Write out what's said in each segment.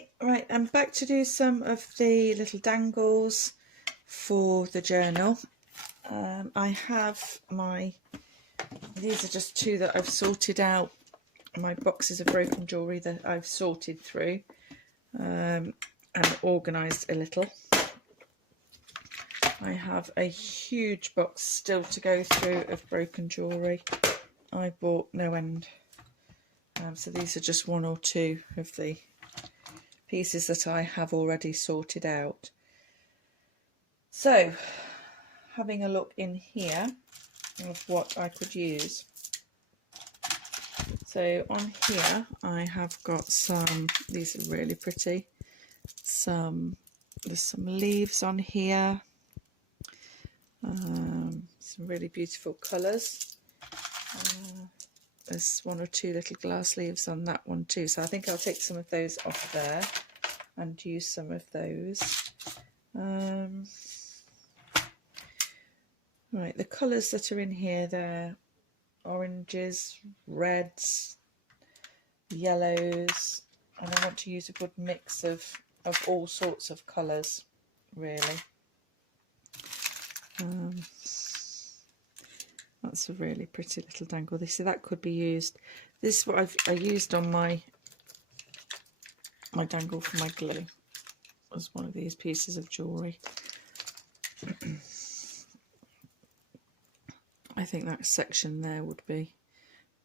Okay, right, I'm back to do some of the little dangles for the journal. I have these are just two that I've sorted out, my boxes of broken jewellery that I've sorted through and organised a little. I have a huge box still to go through of broken jewellery. I bought no end. So these are just one or two of the pieces that I have already sorted out. So, having a look in here of what I could use. So on here I have got some, these are really pretty, there's some leaves on here, some really beautiful colours. There's one or two little glass leaves on that one too, so I think I'll take some of those off there and use some of those. Right, the colours that are in here, they're oranges, reds, yellows, and I want to use a good mix of all sorts of colours, really. That's a really pretty little dangle. So that could be used. This is what I used on my dangle for my glue, was one of these pieces of jewellery. I think that section there would be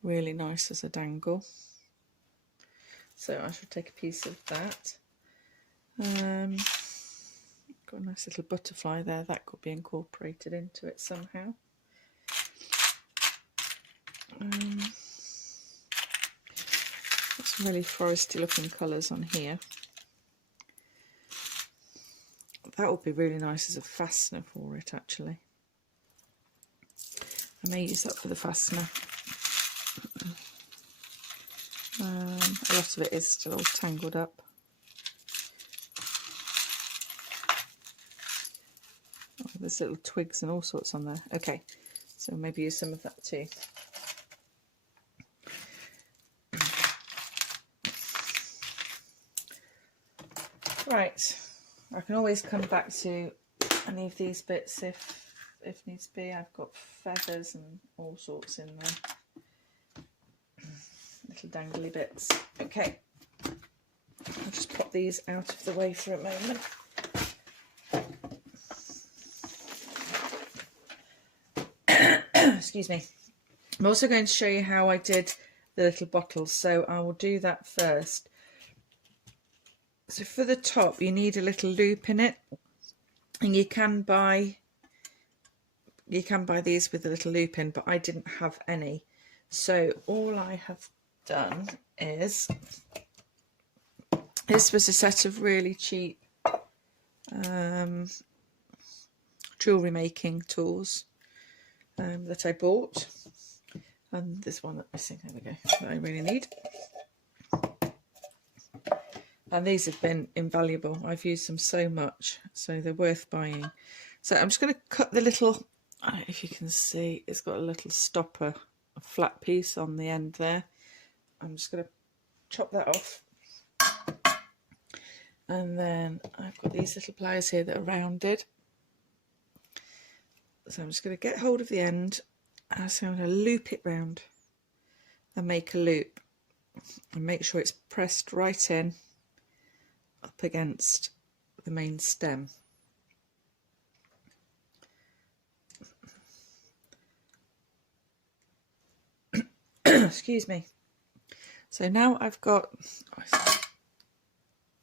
really nice as a dangle. So I should take a piece of that. Got a nice little butterfly there, that could be incorporated into it somehow. Got some really foresty looking colours on here. That would be really nice as a fastener for it, actually. I may use that for the fastener. A lot of it is still all tangled up. Oh, there's little twigs and all sorts on there. Okay, so maybe use some of that too. Right, I can always come back to any of these bits if needs be. I've got feathers and all sorts in there. Little dangly bits. Okay, I'll just pop these out of the way for a moment. Excuse me. I'm also going to show you how I did the little bottles, so I will do that first. So for the top you need a little loop in it, and you can buy these with a little loop in, but I didn't have any. So all I have done is, this was a set of really cheap jewellery making tools that I bought, and this one that missing, there we go, that I really need. And these have been invaluable. I've used them so much, so they're worth buying. So I'm just going to cut the little, if you can see, it's got a little stopper, a flat piece on the end there. I'm just going to chop that off. And then I've got these little pliers here that are rounded. So I'm just going to get hold of the end, and so I'm going to loop it round and make a loop. And make sure it's pressed right in up against the main stem. Excuse me. So now I've got, I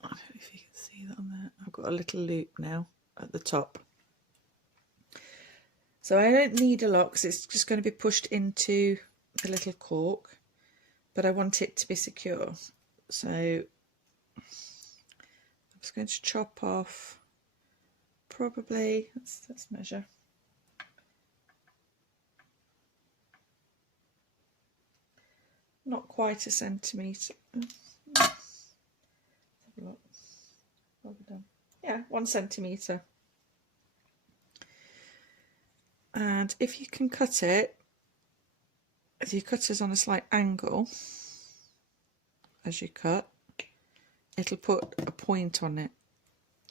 don't know if you can see that on there, I've got a little loop now at the top. So I don't need a lot because it's just going to be pushed into the little cork, but I want it to be secure. So I'm just going to chop off probably, let's measure. Not quite a centimetre. Yeah, 1 centimetre. And if you can cut it, if you cut it on a slight angle as you cut, it'll put a point on it.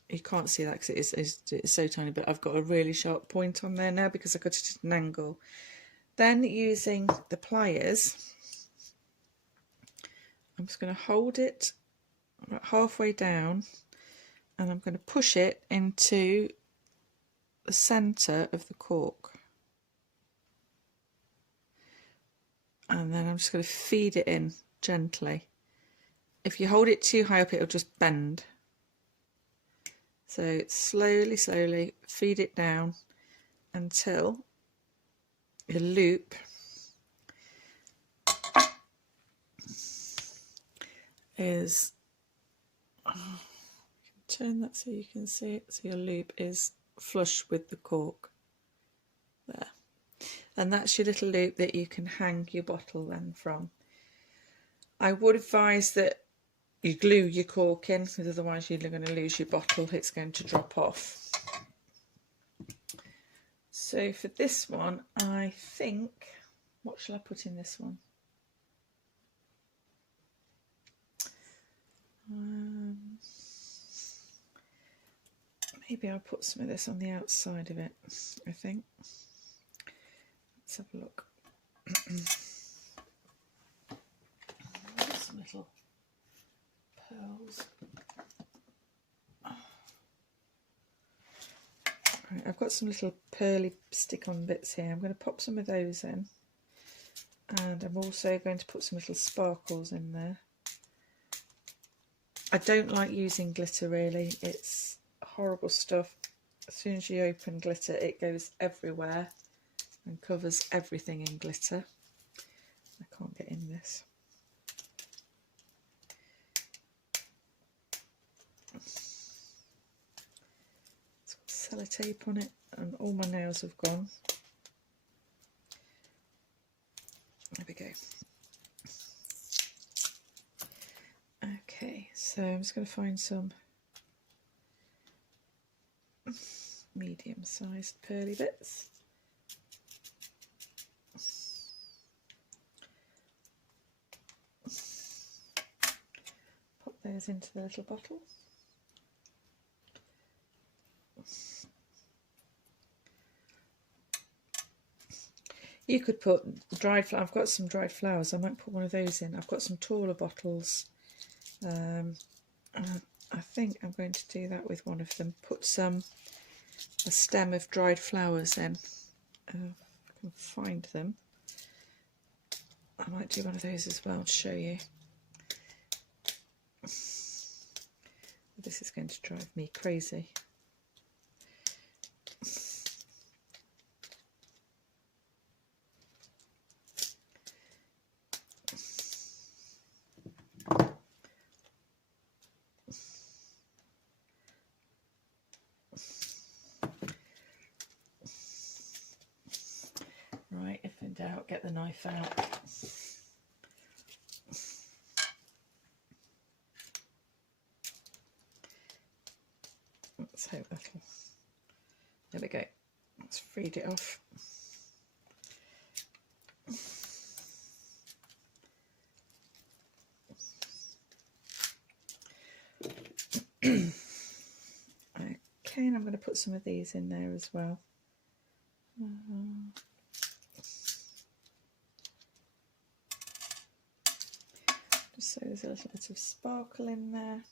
You can't see that because it's so tiny, but I've got a really sharp point on there now because I got it at an angle. Then using the pliers, I'm just going to hold it about halfway down and I'm going to push it into the centre of the cork. And then I'm just going to feed it in gently. If you hold it too high up, it'll just bend. So slowly, slowly feed it down until your loop is, turn that so you can see it, so your loop is flush with the cork. There. And that's your little loop that you can hang your bottle then from. I would advise that you glue your cork in, because otherwise you're going to lose your bottle, it's going to drop off. So for this one, I think, what shall I put in this one? Maybe I'll put some of this on the outside of it, I think. Let's have a look. Some little pearls. Right, I've got some little pearly stick-on bits here. I'm going to pop some of those in, and I'm also going to put some little sparkles in there. I don't like using glitter really, it's horrible stuff. As soon as you open glitter it goes everywhere and covers everything in glitter. I can't get in this. It's got sellotape on it and all my nails have gone. There we go. Okay, so I'm just going to find some medium-sized pearly bits. Pop those into the little bottle. You could put dried flowers. I've got some dried flowers. I might put one of those in. I've got some taller bottles. I think I'm going to do that with one of them. Put a stem of dried flowers in. If I can find them. I might do one of those as well to show you. This is going to drive me crazy. Right, if in doubt, get the knife out. Let's hope that'll... There we go. Let's freed it off. Okay, and I'm going to put some of these in there as well. Just so there's a little bit of sparkle in there.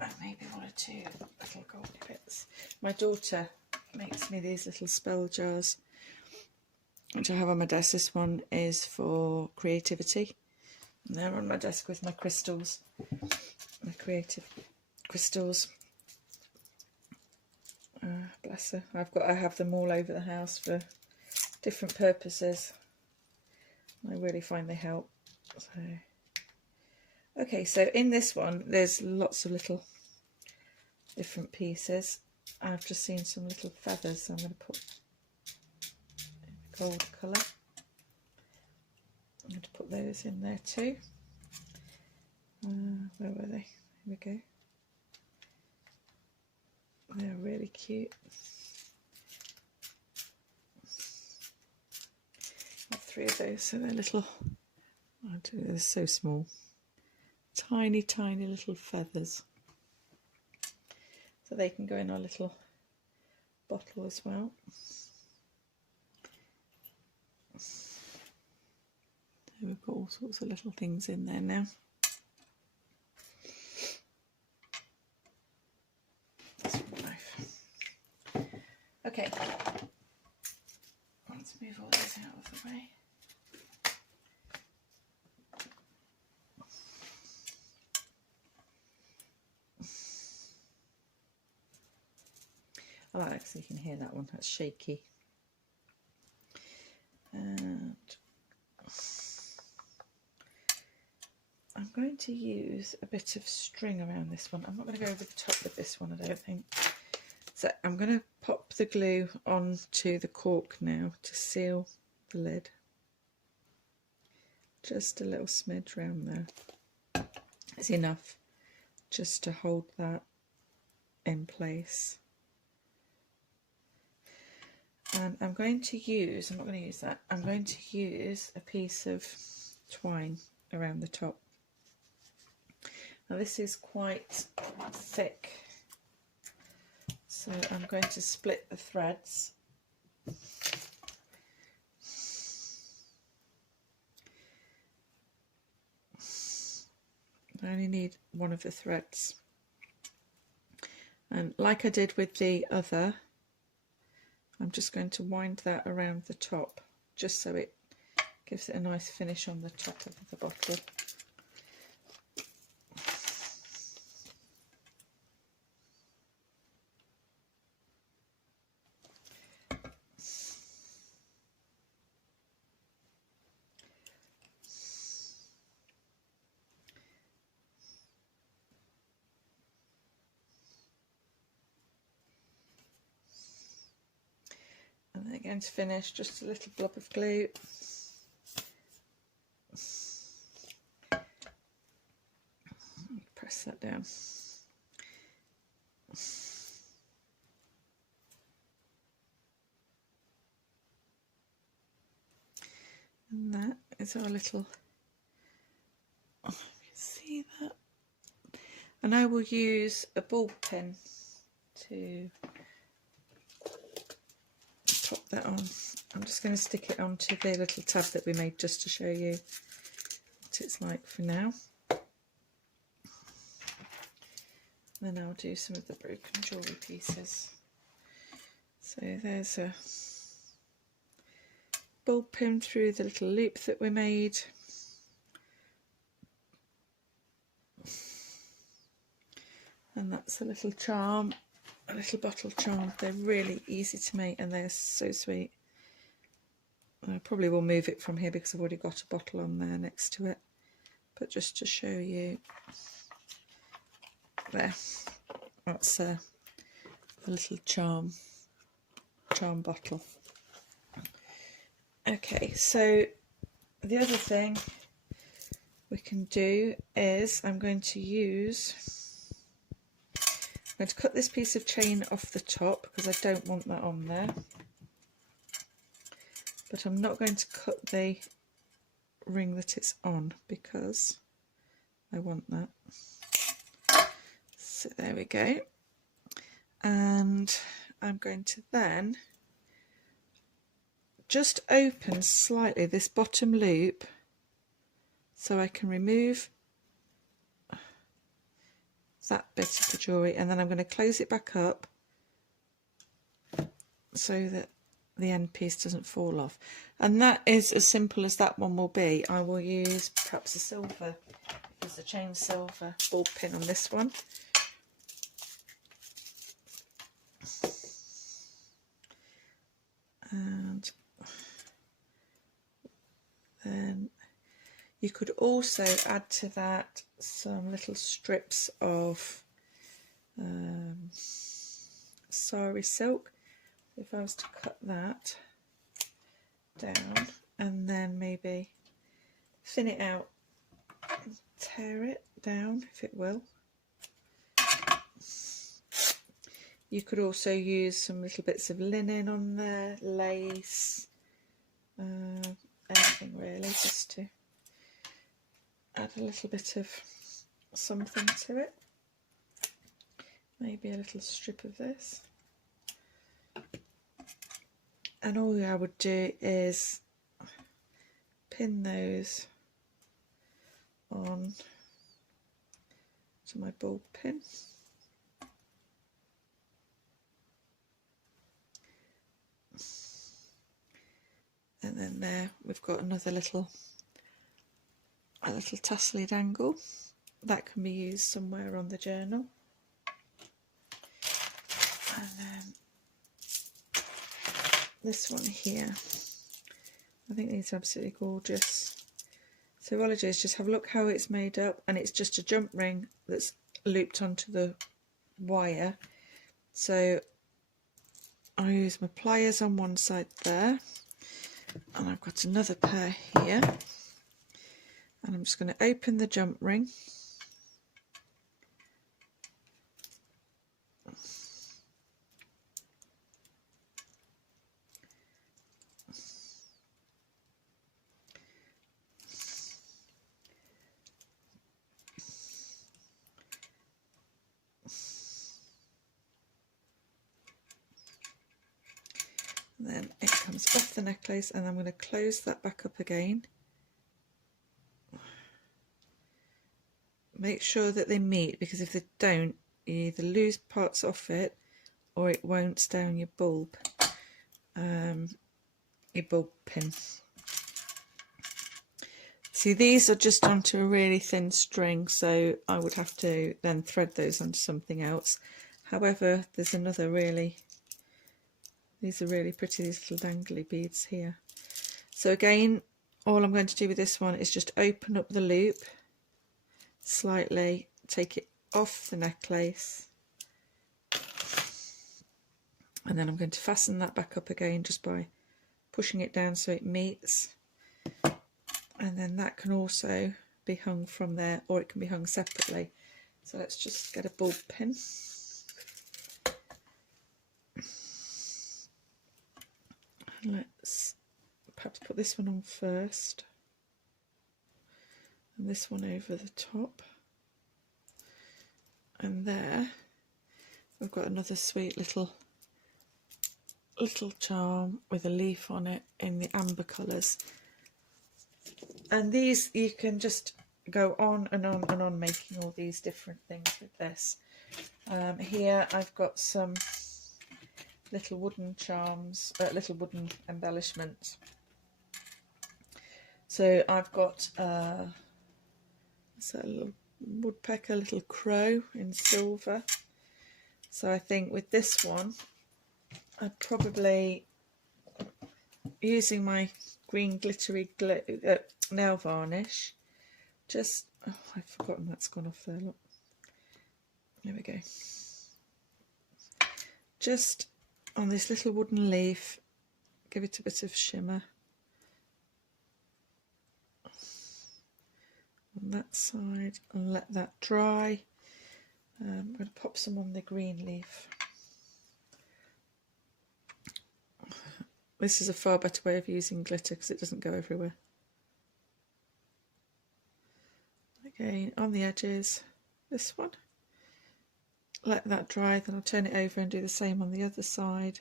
And maybe one or two little gold bits. My daughter makes me these little spell jars, which I have on my desk. This one is for creativity. And they're on my desk with my crystals, my creative crystals. Bless her. I have them all over the house for different purposes. I really find they help. So, okay, so in this one there's lots of little different pieces. I've just seen some little feathers, so I'm going to put gold colour. I'm going to put those in there too. Where were they? Here we go. They're really cute. I've 3 of those, so they're little, they're so small, tiny little feathers, so they can go in our little bottle as well. So we've got all sorts of little things in there now. That's one knife. Okay, let's move all this out of the way. I like that, so you can hear that one, that's shaky. And I'm going to use a bit of string around this one. I'm not going to go over the top with this one, I don't think. So I'm going to pop the glue onto the cork now to seal the lid. Just a little smidge around there is enough just to hold that in place. And I'm going to use, I'm not going to use that, I'm going to use a piece of twine around the top. Now this is quite thick, so I'm going to split the threads. I only need one of the threads. And like I did with the other, I'm just going to wind that around the top, just so it gives it a nice finish on the top of the bottle. And then again, to finish, just a little blob of glue. Press that down. And that is our little, oh, you can see that. And I will use a ball pin to pop that on. I'm just going to stick it onto the little tab that we made just to show you what it's like for now. Then I'll do some of the broken jewellery pieces. So there's a ball pin through the little loop that we made. And that's a little charm, a little bottle charm. They're really easy to make and they're so sweet. I probably will move it from here because I've already got a bottle on there next to it. But just to show you, there, that's a little charm bottle. Okay, so the other thing we can do is I'm going to cut this piece of chain off the top because I don't want that on there. But I'm not going to cut the ring that it's on because I want that. So there we go. And I'm going to then just open slightly this bottom loop so I can remove that bit of the jewellery, and then I'm going to close it back up so that the end piece doesn't fall off. And that is as simple as that one will be. I will use perhaps a silver, use a chain silver ball pin on this one. And then you could also add to that some little strips of sari silk. If I was to cut that down and then maybe thin it out and tear it down, if it will. You could also use some little bits of linen on there, lace, anything really, just to add a little bit of something to it. Maybe a little strip of this. And all I would do is pin those on to my bulb pin. And then there we've got another little tassely dangle that can be used somewhere on the journal. And then this one here, I think these are absolutely gorgeous. So all I do is just have a look how it's made up, and it's just a jump ring that's looped onto the wire. So I use my pliers on one side there, and I've got another pair here, and I'm just going to open the jump ring, and then it comes off the necklace, and I'm going to close that back up again. Make sure that they meet, because if they don't, you either lose parts off it or it won't stay on your bulb pin. See, these are just onto a really thin string, so I would have to then thread those onto something else. However, there's another these are really pretty, these little dangly beads here. So again, all I'm going to do with this one is just open up the loop slightly, take it off the necklace, and then I'm going to fasten that back up again just by pushing it down so it meets. And then that can also be hung from there, or it can be hung separately. So let's just get a bulb pin. And let's perhaps put this one on first, and this one over the top. And there we've got another sweet little charm with a leaf on it in the amber colours. And these, you can just go on and on and on making all these different things with this. Here I've got some little wooden charms, little wooden embellishments. So I've got a little woodpecker, little crow in silver. So I think with this one, I'd probably, using my green glittery nail varnish, just, oh, I've forgotten that's gone off there, look. There we go. Just on this little wooden leaf, give it a bit of shimmer. On that side, and let that dry. I'm going to pop some on the green leaf. This is a far better way of using glitter because it doesn't go everywhere. Again, on the edges, this one. Let that dry, then I'll turn it over and do the same on the other side.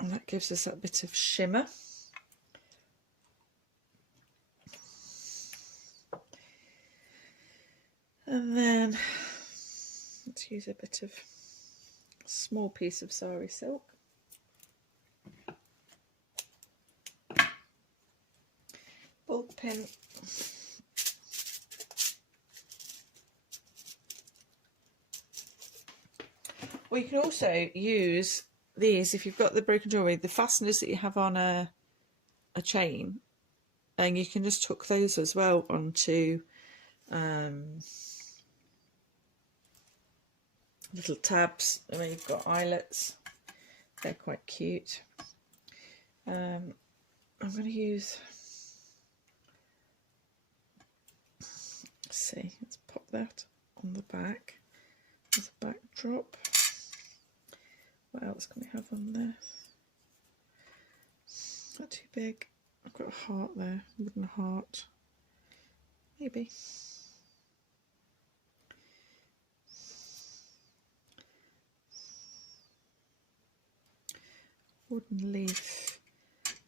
And that gives us that bit of shimmer. And then let's use a bit of small piece of sari silk. Bulb pin. Well, you can also use these, if you've got the broken jewellery, the fasteners that you have on a chain, and you can just hook those as well onto little tabs where you've got eyelets. They're quite cute. I'm going to use, let's see, let's pop that on the back as a backdrop. What else can we have on there? Not too big. I've got a heart there, wooden heart. Maybe. Wooden leaf.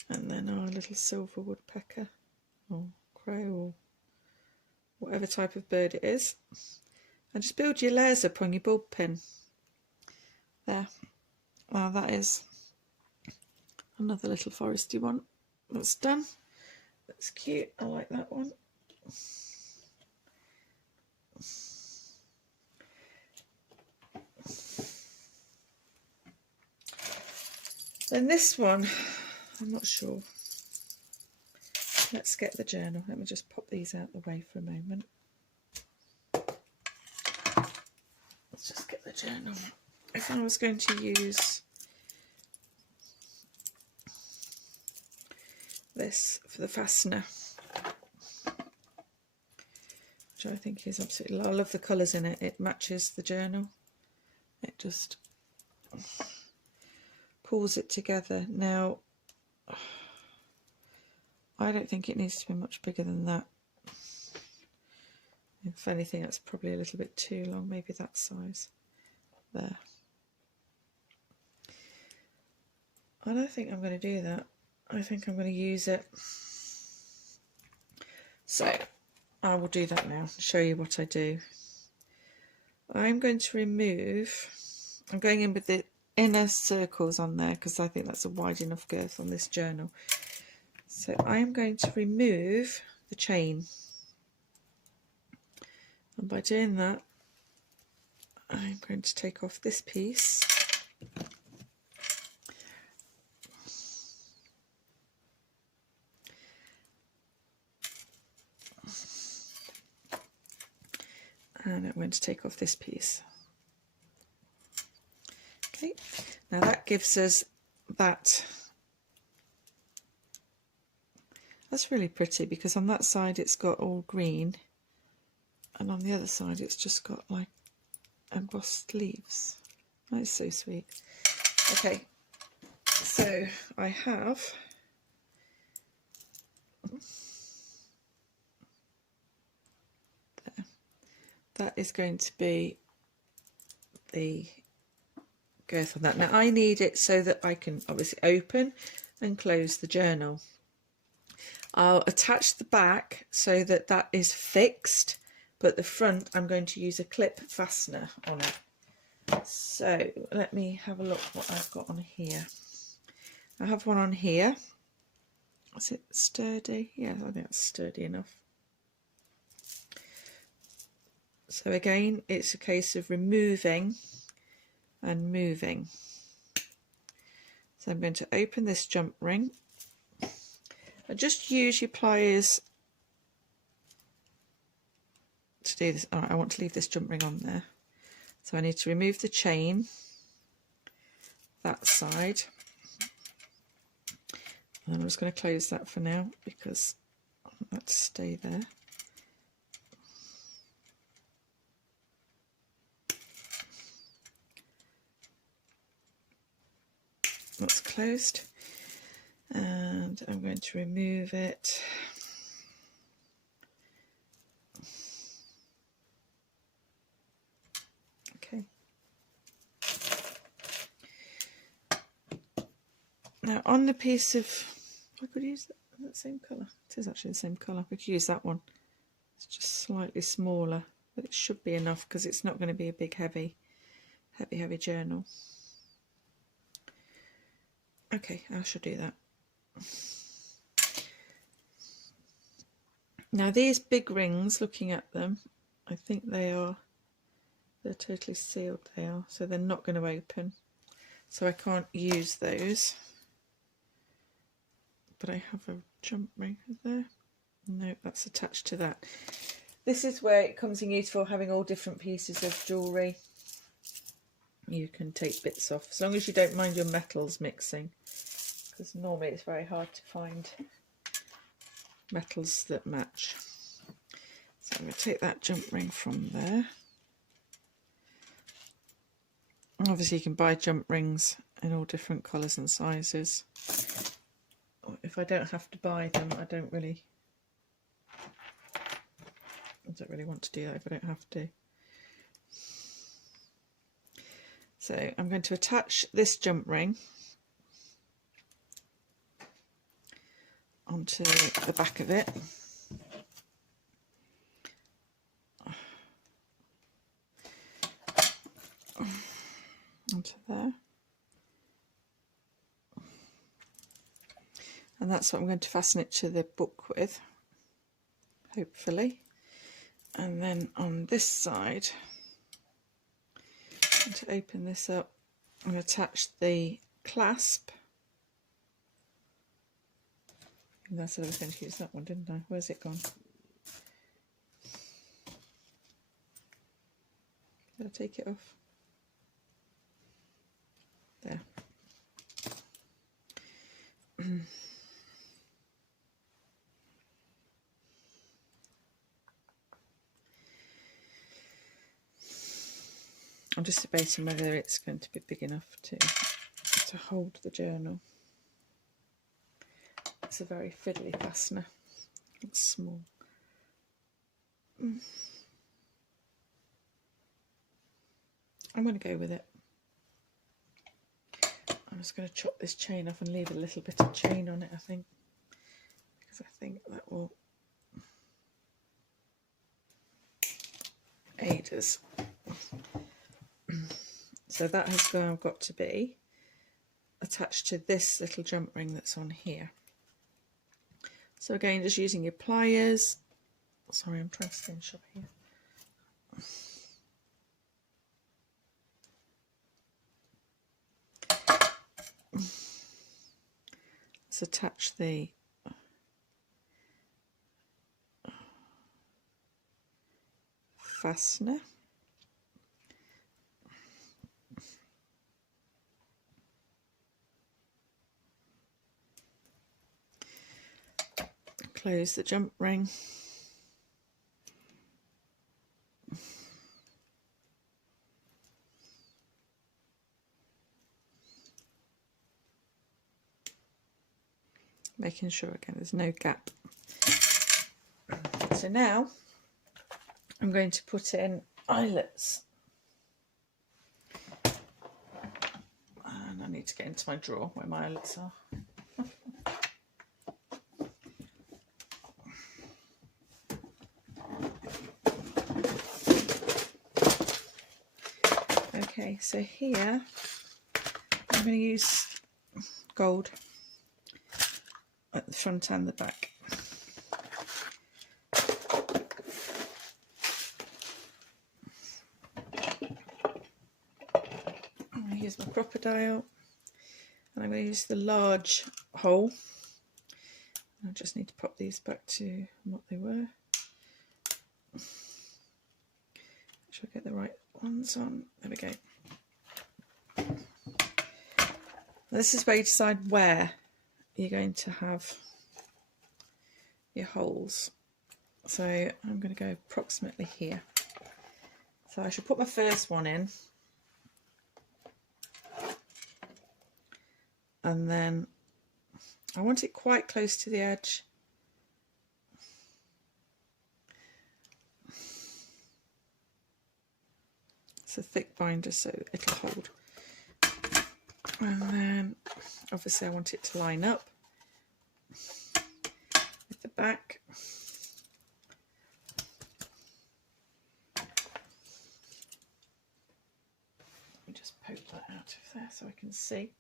And then our little silver woodpecker or crow or whatever type of bird it is. And just build your layers up on your bulb pin. There. Now that is another little foresty one. That's done. That's cute. I like that one. Then this one, I'm not sure. Let's get the journal. Let me just pop these out the way for a moment. Let's just get the journal. If I was going to use this for the fastener, which I think is absolutely, I love the colours in it. It matches the journal. It just pulls it together. Now, I don't think it needs to be much bigger than that. If anything, that's probably a little bit too long, maybe that size. There. I don't think I'm going to do that. I think I'm going to use it. So, I will do that now, show you what I do. I'm going to remove, I'm going in with the inner circles on there because I think that's a wide enough girth on this journal. So I am going to remove the chain, and by doing that I'm going to take off this piece and I'm going to take off this piece. Okay, now that gives us that. That's really pretty because on that side it's got all green and on the other side it's just got like embossed leaves. That is so sweet. Okay, so I have there. That is going to be the girth on that. Now I need it so that I can obviously open and close the journal. I'll attach the back so that that is fixed, but the front I'm going to use a clip fastener on it. So let me have a look what I've got on here. I have one on here. Is it sturdy? Yeah, I think that's sturdy enough. So again, it's a case of removing and moving. So I'm going to open this jump ring. And just use your pliers to do this. All right, I want to leave this jump ring on there. So I need to remove the chain, that side. And I'm just going to close that for now because I want that to stay there. That's closed. And I'm going to remove it. Okay. Now on the piece of, I could use that same colour. It is actually the same colour. I could use that one. It's just slightly smaller, but it should be enough because it's not going to be a big heavy journal. Okay, I should do that. Now these big rings, looking at them, I think they're totally sealed, they are, so they're not going to open. So I can't use those. But I have a jump ring there. No, that's attached to that. This is where it comes in useful having all different pieces of jewellery. You can take bits off, as long as you don't mind your metals mixing. Because normally it's very hard to find metals that match. So I'm going to take that jump ring from there. Obviously you can buy jump rings in all different colours and sizes. If if I don't have to buy them, I don't really want to do that if I don't have to. So I'm going to attach this jump ring onto the back of it. Onto there. And that's what I'm going to fasten it to the book with, hopefully. And then on this side, to open this up and attach the clasp. And that's another thing to use that one, didn't I? Where's it gone? Did I take it off? There. I'm just debating whether it's going to be big enough to hold the journal. It's a very fiddly fastener. It's small. I'm going to go with it. I'm just going to chop this chain off and leave a little bit of chain on it, I think, because I think that will aid us. So that has now got to be attached to this little jump ring that's on here. So again, just using your pliers. Sorry, I'm trying to stay in shot here. Let's attach the fastener. Close the jump ring. Making sure again there's no gap. So now I'm going to put in eyelets. And I need to get into my drawer where my eyelets are. Okay, so here I'm going to use gold at the front and the back. I'm going to use my crocodile, and I'm going to use the large hole. I just need to pop these back to what they were. Should I get the right ones on? There we go. This is where you decide where you're going to have your holes. So I'm going to go approximately here. So I should put my first one in, and then I want it quite close to the edge. It's a thick binder, so it'll hold. And then obviously I want it to line up with the back. Let me just poke that out of there so I can see.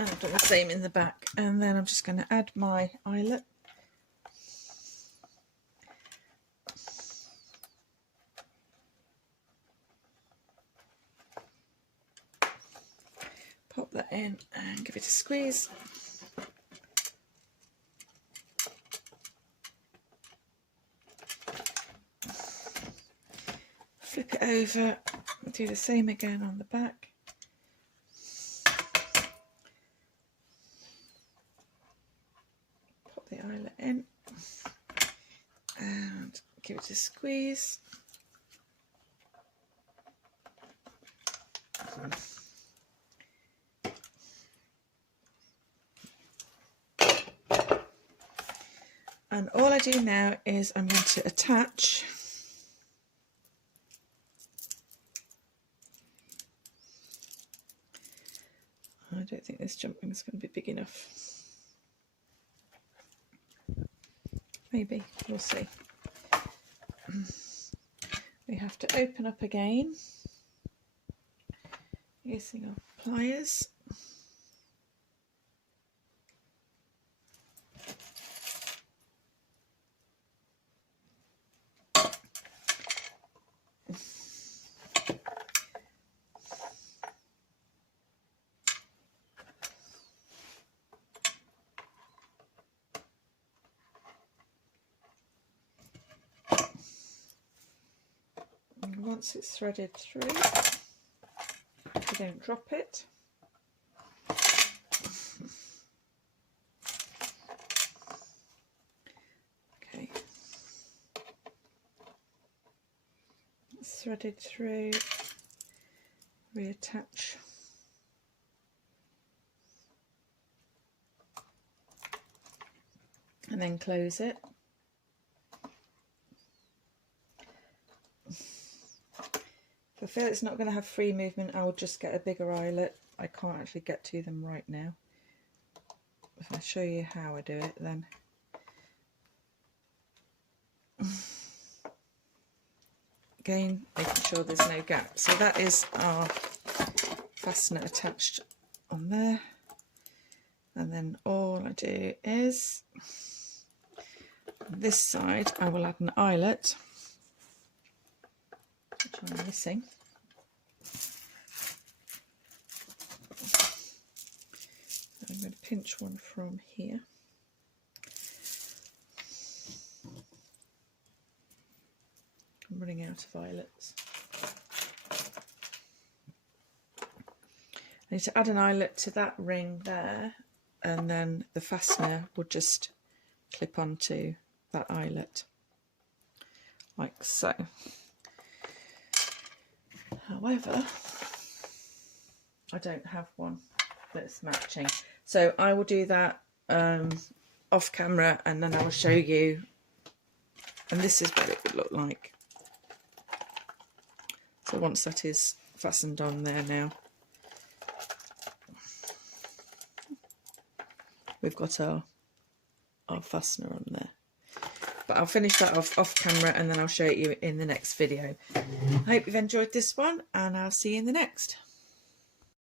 And I've done the same in the back, and then I'm just going to add my eyelet. Pop that in and give it a squeeze. it over, do the same again on the back. Pop the eyelet in and give it a squeeze. And all I do now is I'm going to attach I don't think this jumping is going to be big enough. Maybe, we'll see. We have to open up again using our pliers. And once it's threaded through, we don't drop it. Okay, it's threaded through, reattach. And then close it. If I feel it's not going to have free movement, I will just get a bigger eyelet. I can't actually get to them right now. If I show you how I do it, then again, making sure there's no gap. So that is our fastener attached on there. And then all I do is, on this side, I will add an eyelet, which I'm missing. I'm going to pinch one from here. I'm running out of eyelets. I need to add an eyelet to that ring there, and then the fastener will just clip onto that eyelet, like so. However, I don't have one that's matching, so I will do that off camera, and then I will show you, and this is what it would look like. So once that is fastened on there now, we've got our fastener on there. But I'll finish that off camera, and then I'll show you in the next video. I hope you've enjoyed this one, and I'll see you in the next.